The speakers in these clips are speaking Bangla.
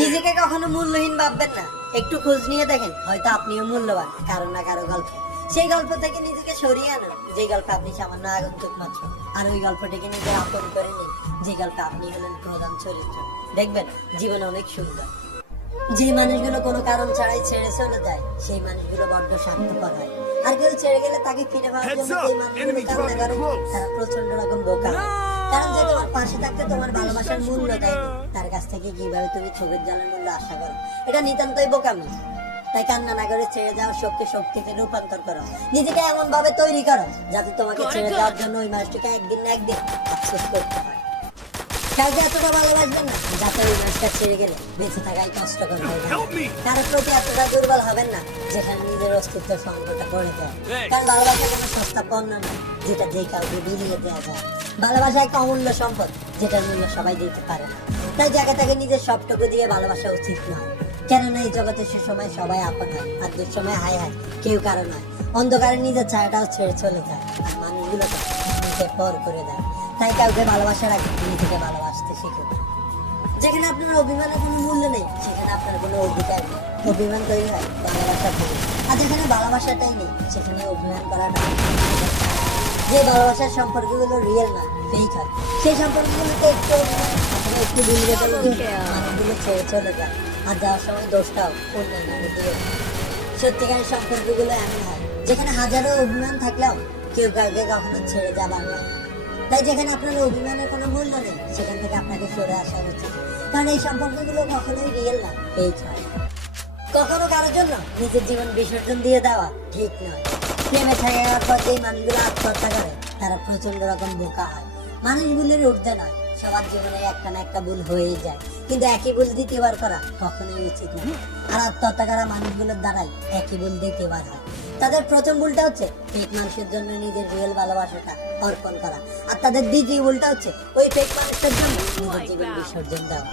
নিজেকে কখনো মূল্যহীন ভাববেন না। একটু খোঁজ নিয়ে দেখেন, হয়তো আপনিও মূল্যবান কারো না কারো গল্পে। সেই গল্প থেকে নিজেকে সরিয়ে আনুন যে গল্পে আপনি সামান্য আগন্তুক মাত্র, আর ওই গল্পটিকে নিজের আপন করে নিন যে গল্পে আপনি হলেন প্রধান চরিত্র। দেখবেন জীবন অনেক সুন্দর। যে মানুষগুলো কোনো কারণ ছাড়াই ছেড়ে চলে যায় সেই মানুষগুলো বড্ড স্বার্থপর হয়। আর কেউ ছেড়ে গেলে তাকে ফিরে পাওয়ার জন্য যে মানুষগুলো কান্না করে তারা প্রচন্ড রকম বোকা হয়। কারণ যে তোমার পাশে থাকতে তোমার ভালোবাসার মূল্য দেয়নি, তার কাছ থেকে কিভাবে তুমি চোখের জলের মূল্য আশা করো? এটা নিতান্তই বোকামি। তাই কান্না না করে ছেড়ে যাওয়ার শক্তি শক্তিতে রূপান্তর করো। নিজেকে এমন ভাবে তৈরি করো যাতে তোমাকে ছেড়ে যাওয়ার জন্য ওই মানুষটিকে একদিন না একদিন আফসোস করতে হয়। কাউকে এতটা ভালোবাসবেন না যাতে ওই মানুষটা ছেড়ে গেলে বেঁচে থাকাই কষ্টকর হয়ে যায়। কারোর প্রতি এতটা দুর্বল হবেন না যেখানে নিজের অস্তিত্ব সংকটে পড়ে যায়। কারণ ভালোবাসা কোনো সস্তা পণ্য নয় যেটা দিয়ে কাউকে বিলিয়ে দেওয়া যায়। ভালোবাসা একটা অমূল্য সম্পদ যেটার মূল্য সবাই দিতে পারে না। তাই জায়গা থেকে নিজের সবটুকু দিয়ে ভালোবাসা উচিত নয়। কেননা এই জগতে সে সময় সবাই আপন হয়, আর দুঃসময় হায় হায় কেউ কারো নয়। অন্ধকারে নিজের ছায়াটাও ছেড়ে চলে যায়, আর মানুষগুলোকে নিজে পর করে দেয়। তাই কাউকে ভালোবাসার আগে নিজেকে ভালোবাসতে শিখুন। যেখানে আপনার অভিমানের কোনো মূল্য নেই সেখানে আপনার কোনো অধিকার নেই। অভিমান তৈরি হয় ভালোবাসা থেকে, আর যেখানে ভালোবাসাটাই নেই সেখানে অভিমান করাটা। যে ভালোবাসার সম্পর্কগুলো রিয়েল না, ফেক হয়, সেই সম্পর্কগুলোতে একটু অভিমান অথবা একটু ভুলে মানুষগুলো ছেড়ে চলে যায়, আর যাওয়ার সময় দোষটাও অন্যান্য দিয়ে। সত্যিকারের সম্পর্কগুলো এমন হয় যেখানে হাজারো অভিমান থাকলেও কেউ কাউকে কখনো ছেড়ে যাবার নয়। তাই যেখানে আপনার অভিমানের কোনো মূল্য নেই সেখান থেকে আপনাকে সরে আসা উচিত। কারণ এই সম্পর্কগুলো কখনোই রিয়েল না, ফেক হয়। কখনো কারোর জন্য নিজের জীবন বিসর্জন দিয়ে দেওয়া ঠিক নয়। প্রেমে থেকে যাওয়ার পর যেই মানুষগুলো আত্মহত্যা করে তারা প্রচন্ড রকম বোকা হয়। মানুষ ভুলের ঊর্ধ্বে নয়, সবার জীবনে একটা না একটা ভুল হয়েই যায়, কিন্তু একই ভুল দ্বিতীয়বার করা কখনোই উচিত নয়। আর আত্মহত্যা করা মানুষগুলোর দ্বারাই একই ভুল দ্বিতীয়বার হয়। তাদের প্রথম ভুলটা হচ্ছে ফেক মানুষের জন্য নিজের রিয়েল ভালোবাসাটা অর্পণ করা, আর তাদের দ্বিতীয় ভুলটা হচ্ছে ওই ফেক মানুষটার জন্য নিজের জীবন বিসর্জন দেওয়া।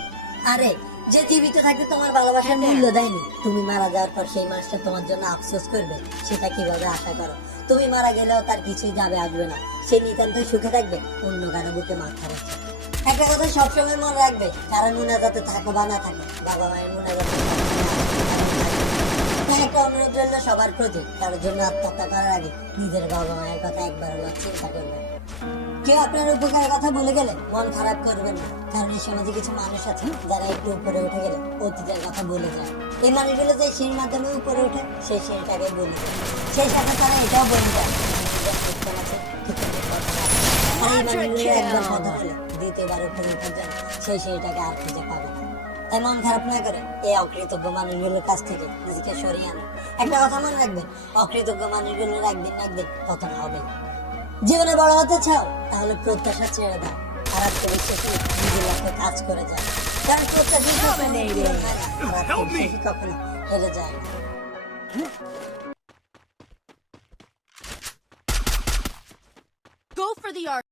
আরে যে জীবিত থাকতে তোমার ভালোবাসার মূল্য দেয়নি, তুমি মারা যাওয়ার পর সেই মানুষটা তোমার জন্য আফসোস করবে, সেটা কিভাবে আশা করো? তুমি মারা গেলেও তার কিছুই যাবে আসবে না, সে নিতান্তই সুখে থাকবে অন্য কারো বুকে মাথা রেখে। একটা কথা সবসময় মনে রাখবে, কারণ মুনাজাতে থাকো বা না থাকো, বাবা মায়ের মুনাজাতে একটা অনুরোধ রইল সবার প্রতি, কারোর জন্য আত্মহত্যা করার আগে নিজের বাবা মায়ের কথা একবার হলো চিন্তা করবেন। কেউ আপনার উপকারের কথা বলে গেলে মন খারাপ করবেন না, কারণ এই সমাজে কিছু মানুষ আছে যারা একটু উপরে উঠে গেলে অতীতের কথা বলে যায়। এই মানুষগুলো যে সিঁড়ির মাধ্যমে উপরে ওঠে সেই সিঁড়িটাকে বলে যায়, সেই সাথে তারা এটাও বলে যায় আর এই মানুষগুলো একবার কথা হলে দ্বিতীয়বার উপরে উঠে যায় সেই সিঁড়িটাকে আর খুঁজে পাবে না। তাই মন খারাপ না করে এই অকৃতজ্ঞ মানুষগুলোর কাছ থেকে নিজেকে সরিয়ে আনো। একটা কথা মনে রাখবেন, অকৃতজ্ঞ মানুষগুলোর একদিন না একদিন পতন হবে। জীবনে বড় হতে চাও তাহলে প্রত্যাশা ছেড়ে দাও, আর আত্মবিশ্বাসী নিজের লক্ষ্যে কাজ করে যাও। কারণ প্রত্যাশা কখনো হেরে যায় না। Go for the art.